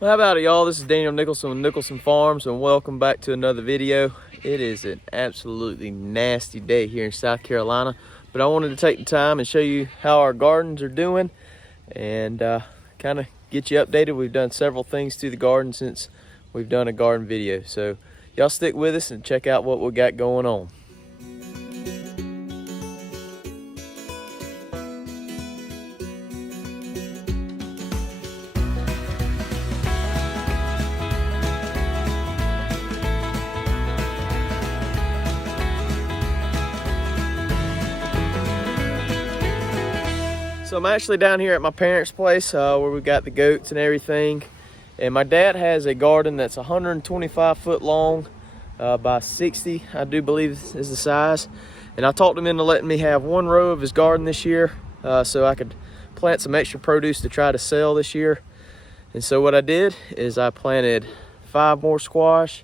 Well, how about it, y'all? This is Daniel Nicholson with Nicholson Farms, and welcome back to another video. It is an absolutely nasty day here in South Carolina, but I wanted to take the time and show you how our gardens are doing and kind of get you updated. We've done several things to the garden since we've done a garden video, so y'all stick with us and check out what we got going on. So I'm actually down here at my parents' place where we got the goats and everything. And my dad has a garden that's 125 foot long by 60, I do believe is the size. And I talked him into letting me have one row of his garden this year so I could plant some extra produce to try to sell this year. And so what I did is I planted 5 more squash,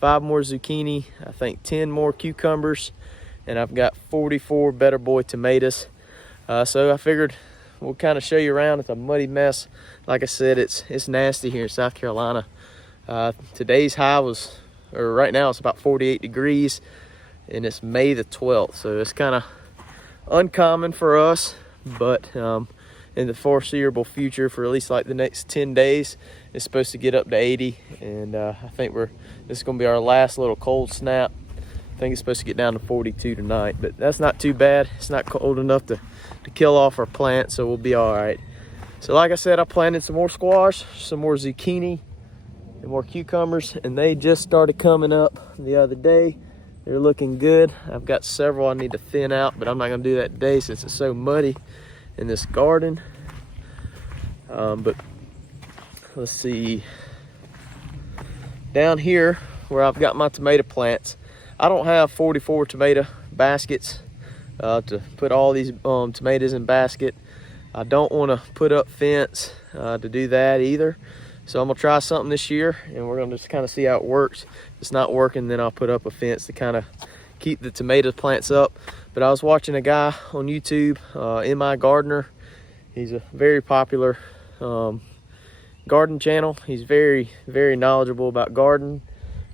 5 more zucchini, I think 10 more cucumbers, and I've got 44 Better Boy tomatoes. So I figured we'll kind of show you around. It's a muddy mess. Like I said, it's nasty here in South Carolina. Today's high was, or right now it's about 48 degrees, and it's May the 12th. So it's kind of uncommon for us, but in the foreseeable future, for at least like the next 10 days, it's supposed to get up to 80. And I think this is going to be our last little cold snap. I think it's supposed to get down to 42 tonight, but that's not too bad. It's not cold enough to kill off our plants, so we'll be all right. So like I said, I planted some more squash, some more zucchini, and more cucumbers, and they just started coming up the other day. They're looking good. I've got several I need to thin out, but I'm not gonna do that today since it's so muddy in this garden. But let's see. Down here where I've got my tomato plants, I don't have 44 tomato baskets to put all these tomatoes in basket. I don't want to put up fence to do that either. So I'm gonna try something this year, and we're gonna just kind of see how it works. If it's not working, then I'll put up a fence to kind of keep the tomato plants up. But I was watching a guy on YouTube, M.I. Gardener. He's a very popular garden channel. He's very, very knowledgeable about gardening.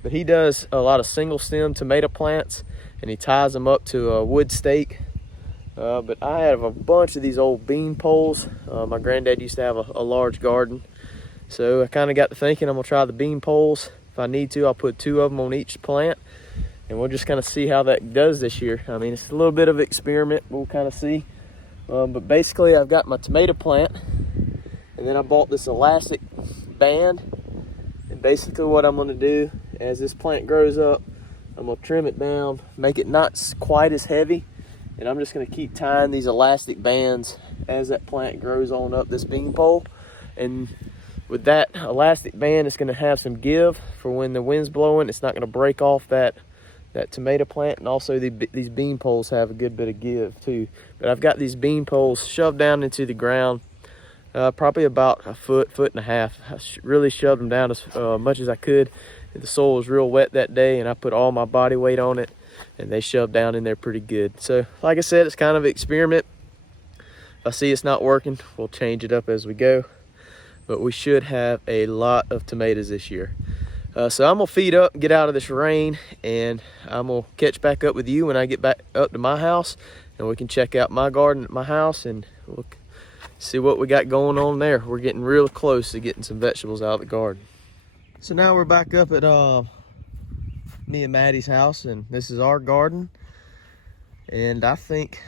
But he does a lot of single stem tomato plants, and he ties them up to a wood stake. But I have a bunch of these old bean poles. My granddad used to have a large garden. So I kind of got to thinking I'm gonna try the bean poles. If I need to, I'll put 2 of them on each plant, and we'll just kind of see how that does this year. I mean, it's a little bit of an experiment, we'll kind of see. But basically I've got my tomato plant, and then I bought this elastic band. And basically what I'm gonna do, as this plant grows up, I'm gonna trim it down, make it not quite as heavy, and I'm just gonna keep tying these elastic bands as that plant grows on up this bean pole. And with that elastic band, it's gonna have some give for when the wind's blowing. It's not gonna break off that tomato plant, and also these bean poles have a good bit of give too. But I've got these bean poles shoved down into the ground, probably about a foot and a half. I really shoved them down as much as I could. The soil was real wet that day, and I put all my body weight on it, and they shoved down in there pretty good. So like I said, it's kind of an experiment. If I see it's not working, we'll change it up as we go. But we should have a lot of tomatoes this year. So I'm gonna feed up, get out of this rain, and I'm gonna catch back up with you when I get back up to my house, and we can check out my garden at my house, and we'll see what we got going on there. We're getting real close to getting some vegetables out of the garden. So now we're back up at me and Maddie's house, and this is our garden. And I think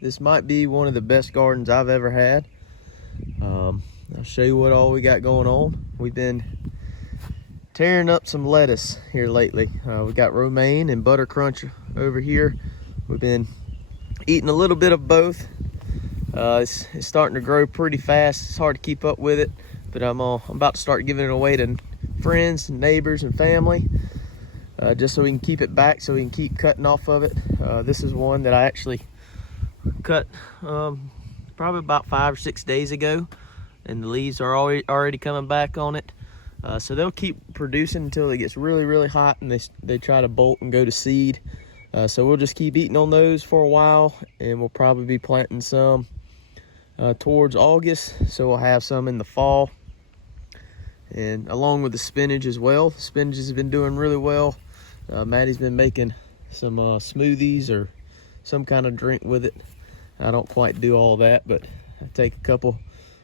this might be one of the best gardens I've ever had. I'll show you what all we got going on. We've been tearing up some lettuce here lately. We got romaine and butter crunch over here. We've been eating a little bit of both. It's starting to grow pretty fast. It's hard to keep up with it, but I'm about to start giving it away to friends and neighbors and family, just so we can keep it back, so we can keep cutting off of it. This is one that I actually cut probably about 5 or 6 days ago, and the leaves are already coming back on it. So they'll keep producing until it gets really, really hot, and they try to bolt and go to seed. So we'll just keep eating on those for a while, and we'll probably be planting some towards August, so we'll have some in the fall. and along with the spinach as well. The spinach has been doing really well. Maddie's been making some smoothies or some kind of drink with it. I don't quite do all that, but I take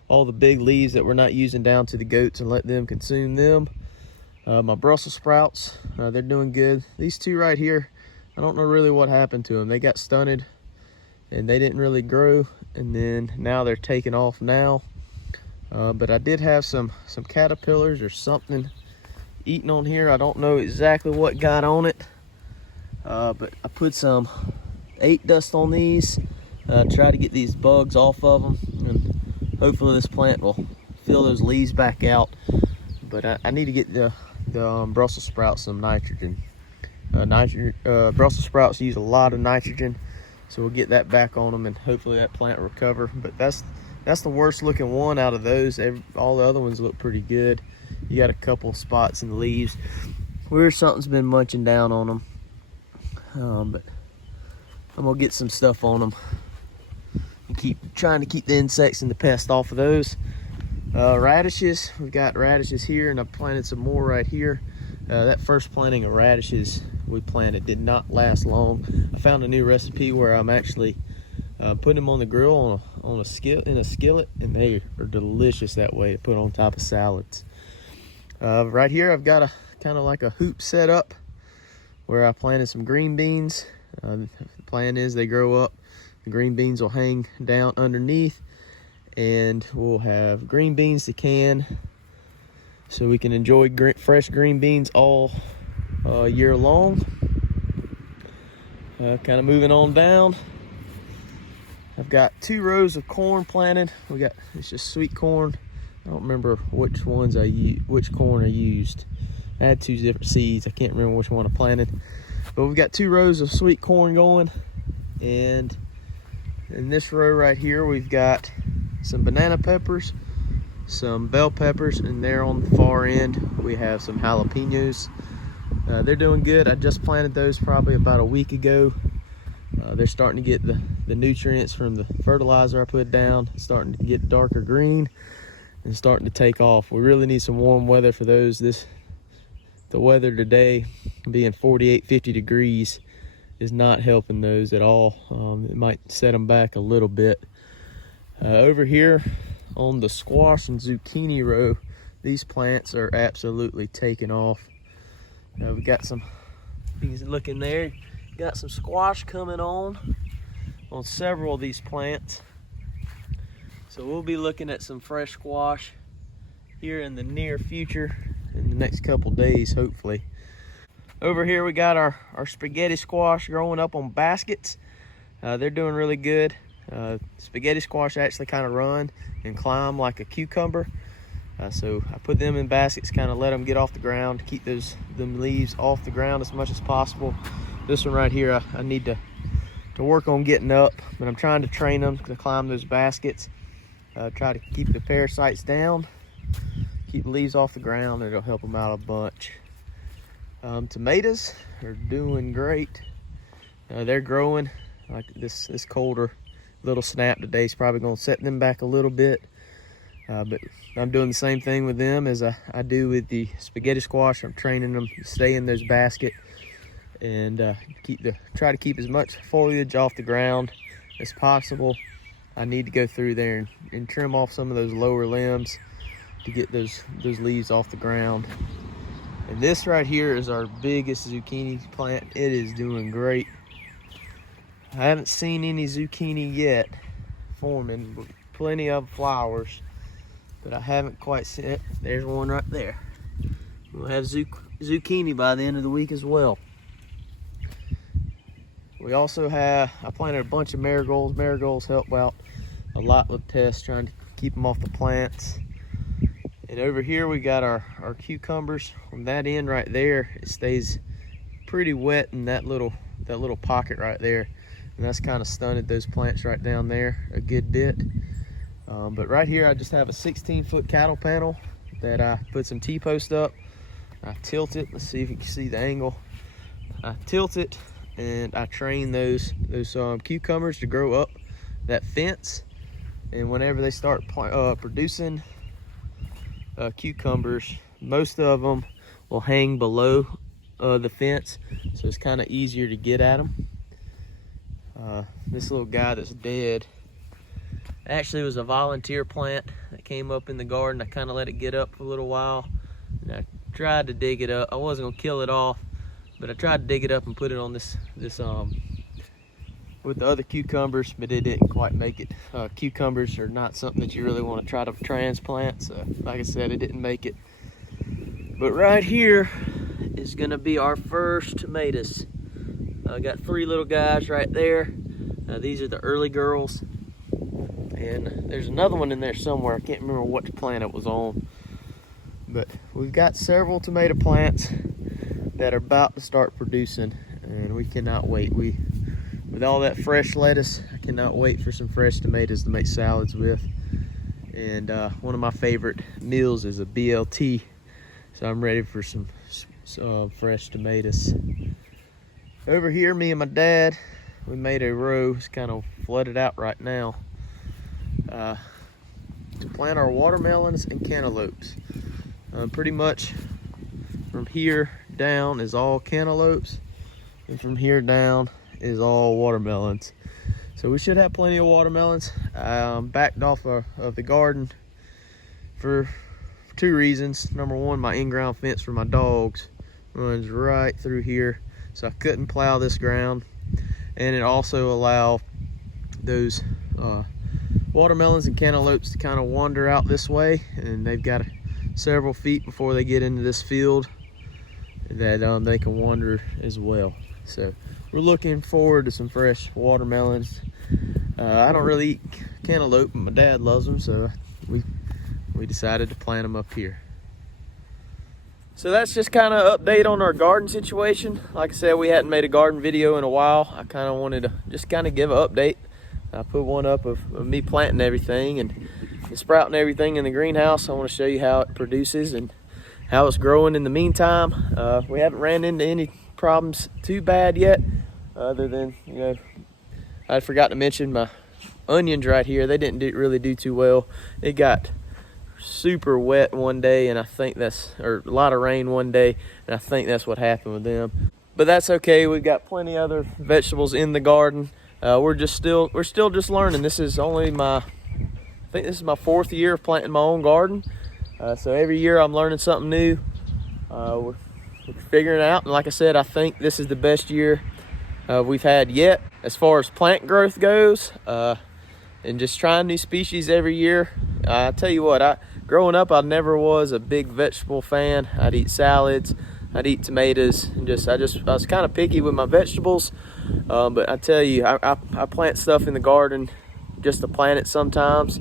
all the big leaves that we're not using down to the goats and let them consume them. My Brussels sprouts, they're doing good. These two right here, I don't know really what happened to them. They got stunted and they didn't really grow, and then now they're taking off now. But I did have some caterpillars or something eating on here. I don't know exactly what got on it, but I put some 8 dust on these, try to get these bugs off of them, and hopefully this plant will fill those leaves back out. But I need to get the Brussels sprouts some nitrogen. Brussels sprouts use a lot of nitrogen, so we'll get that back on them and hopefully that plant will recover. But that's the worst looking one out of those. All the other ones look pretty good. You got a couple spots in the leaves where something's been munching down on them, but I'm gonna get some stuff on them and trying to keep the insects and the pests off of those. Radishes, we've got radishes here, and I've planted some more right here. That first planting of radishes we planted did not last long. I found a new recipe where I'm actually putting them on the grill in a skillet, and they are delicious that way to put on top of salads. Right here I've got a kind of like a hoop set up where I planted some green beans. The plan is they grow up, the green beans will hang down underneath, and we'll have green beans to can, so we can enjoy fresh green beans all year long. Kind of moving on down, I've got 2 rows of corn planted. It's just sweet corn. I don't remember which corn I used. I had 2 different seeds. I can't remember which one I planted. But we've got 2 rows of sweet corn going, and in this row right here we've got some banana peppers, some bell peppers, and there on the far end we have some jalapenos. They're doing good. I just planted those probably about a week ago. They're starting to get the nutrients from the fertilizer I put down. It's starting to get darker green and starting to take off. We really need some warm weather for those. The weather today being 48-50 degrees is not helping those at all. It might set them back a little bit. Over here on the squash and zucchini row, these plants are absolutely taking off. We got some, you can look in there, got some squash coming on several of these plants. So we'll be looking at some fresh squash here in the near future, in the next couple days hopefully. Over here we got our spaghetti squash growing up on baskets. They're doing really good. Spaghetti squash actually kind of run and climb like a cucumber. So I put them in baskets, kind of let them get off the ground, keep them leaves off the ground as much as possible. This one right here, I need to work on getting up, but I'm trying to train them to climb those baskets. Try to keep the parasites down, keep the leaves off the ground, and it'll help them out a bunch. Tomatoes are doing great. They're growing. Like this colder little snap today is probably going to set them back a little bit. But I'm doing the same thing with them as I do with the spaghetti squash. I'm training them to stay in those baskets and try to keep as much foliage off the ground as possible. I need to go through there and trim off some of those lower limbs to get those leaves off the ground. And this right here is our biggest zucchini plant. It is doing great. I haven't seen any zucchini yet forming, plenty of flowers, but I haven't quite seen it. There's one right there. We'll have zucchini by the end of the week as well. We also I planted a bunch of marigolds. Marigolds help out a lot with pests, trying to keep them off the plants. And over here we got our cucumbers. On that end right there, it stays pretty wet in that little pocket right there. And that's kind of stunted those plants right down there a good bit. But right here I just have a 16-foot cattle panel that I put some T-post up. I tilt it. Let's see if you can see the angle. I tilt it and I train those cucumbers to grow up that fence. And whenever they start producing cucumbers. Most of them will hang below the fence, so it's kind of easier to get at them. This little guy that's dead actually was a volunteer plant that came up in the garden. I kind of let it get up for a little while, and I tried to dig it up. I wasn't gonna kill it off, but I tried to dig it up and put it on this with the other cucumbers, but it didn't quite make it. Cucumbers are not something that you really want to try to transplant, so like I said, it didn't make it. But right here is gonna be our first tomatoes. I got 3 little guys right there. These are the early girls, and there's another one in there somewhere. I can't remember what plant it was on, but we've got several tomato plants that are about to start producing, and we cannot wait. With all that fresh lettuce, I cannot wait for some fresh tomatoes to make salads with. And one of my favorite meals is a BLT, so I'm ready for some fresh tomatoes. Over here, me and my dad, we made a row. It's kind of flooded out right now, to plant our watermelons and cantaloupes. Pretty much from here down is all cantaloupes, and from here down is all watermelons. So we should have plenty of watermelons. I backed off of the garden for 2 reasons. Number one, my in-ground fence for my dogs runs right through here, so I couldn't plow this ground, and it also allowed those watermelons and cantaloupes to kind of wander out this way, and they've got several feet before they get into this field that they can wander as well. So we're looking forward to some fresh watermelons. I don't really eat cantaloupe, but my dad loves them, so we decided to plant them up here. So that's just kind of update on our garden situation. Like I said, we hadn't made a garden video in a while. I kind of wanted to just kind of give an update. I put one up of me planting everything and sprouting everything in the greenhouse. I want to show you how it produces and how it's growing in the meantime. We haven't ran into any problems too bad yet, other than, you know, I forgot to mention my onions right here. They didn't really do too well. It got super wet one day, and I think or a lot of rain one day, and I think that's what happened with them. But that's okay. We've got plenty other vegetables in the garden. We're still just learning. This is only I think this is my 4th year of planting my own garden. So every year I'm learning something new. We're figuring it out, and like I said, I think this is the best year we've had yet as far as plant growth goes, and just trying new species every year. I tell you what, growing up, I never was a big vegetable fan. I'd eat salads, I'd eat tomatoes, and I was kind of picky with my vegetables. But I tell you, I plant stuff in the garden just to plant it sometimes,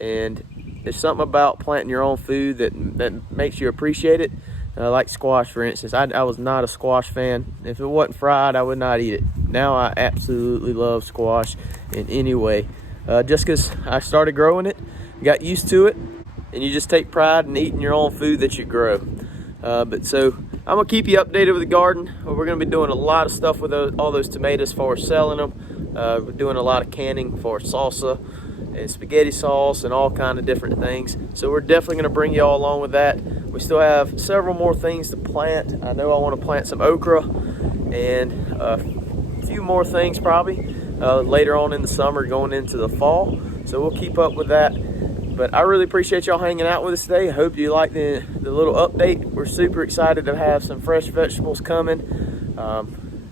and there's something about planting your own food that makes you appreciate it. Like squash, for instance. I was not a squash fan. If it wasn't fried, I would not eat it. Now I absolutely love squash in any way. Just because I started growing it, got used to it, and you just take pride in eating your own food that you grow. But so I'm gonna keep you updated with the garden. We're gonna be doing a lot of stuff with all those tomatoes for selling them. We're doing a lot of canning for salsa and spaghetti sauce and all kind of different things. So we're definitely gonna bring you all along with that. We still have several more things to plant. I know I want to plant some okra and a few more things probably later on in the summer going into the fall. So we'll keep up with that. But I really appreciate y'all hanging out with us today. I hope you like the little update. We're super excited to have some fresh vegetables coming.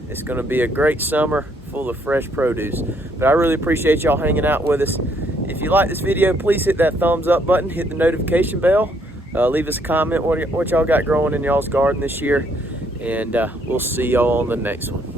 It's gonna be a great summer full of fresh produce. But I really appreciate y'all hanging out with us. If you like this video, please hit that thumbs up button, hit the notification bell. Leave us a comment what y'all got growing in y'all's garden this year, and we'll see y'all on the next one.